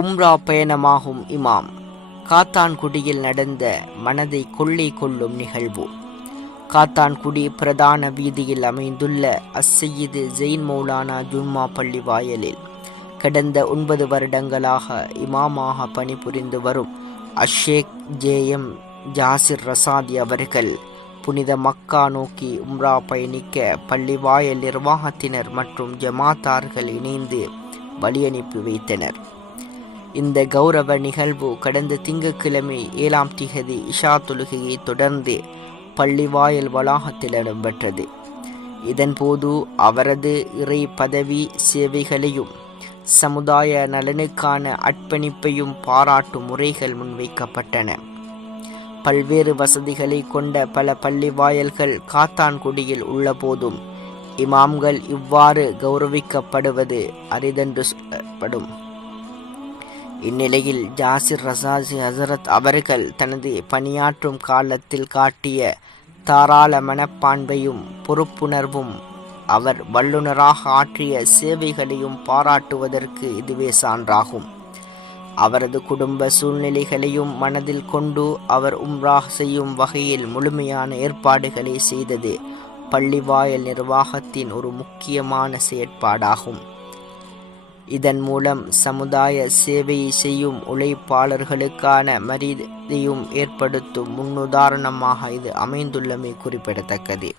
உம்ரா பயணமாகும் இமாம். காத்தான்குடியில் நடந்த மனதை கொள்ளை கொள்ளும் நிகழ்வு. காத்தான்குடி பிரதான வீதியில் அமைந்துள்ள அஸ்ஸையீது ஜெயின் மௌலானா ஜும்மா பள்ளி வாயலில் கடந்த ஒன்பது வருடங்களாக இமாமாக பணிபுரிந்து வரும் அஷேக் ஜே எம் ஜாசிர் ரசாதி அவர்கள் புனித மக்கா நோக்கி உம்ரா பயணிக்க பள்ளி வாயல் நிர்வாகத்தினர் மற்றும் ஜமாத்தார்கள் இணைந்து வழியனுப்பி வைத்தனர். இந்த கௌரவ நிகழ்வு கடந்த திங்கட்கிழமை ஏழாம் திகதி இஷா தொழுகையை தொடர்ந்து பள்ளிவாயல் வளாகத்தில் இடம்பெற்றது. இதன்போது அவரது இறை பதவி சேவைகளையும் சமுதாய நலனுக்கான அர்ப்பணிப்பையும் பாராட்டும் முறைகள் முன்வைக்கப்பட்டன. பல்வேறு வசதிகளை கொண்ட பல பள்ளி வாயல்கள் காத்தான்குடியில் உள்ள போதும் இமாம்கள் இவ்வாறு கௌரவிக்கப்படுவது அரிதென்று சொல்லப்படும் இந்நிலையில் ஜாசிர் ரசாசி ஹசரத் அவர்கள் தனது பணியாற்றும் காலத்தில் காட்டிய தாராள மனப்பான்மையும் பொறுப்புணர்வும் அவர் வல்லுநராக ஆற்றிய சேவைகளையும் பாராட்டுவதற்கு இதுவே சான்றாகும். அவரது குடும்ப சூழ்நிலைகளையும் மனதில் கொண்டு அவர் உம்ரா செய்யும் வகையில் முழுமையான ஏற்பாடுகளை செய்தது பள்ளிவாயல் நிர்வாகத்தின் ஒரு முக்கியமான செயற்பாடாகும். இதன் மூலம் சமுதாய சேவையை செய்யும் உழைப்பாளர்களுக்கான மரியாதையும் ஏற்படுத்தும் முன்னுதாரணமாக இது அமைந்துள்ளமை குறிப்பிடத்தக்கது.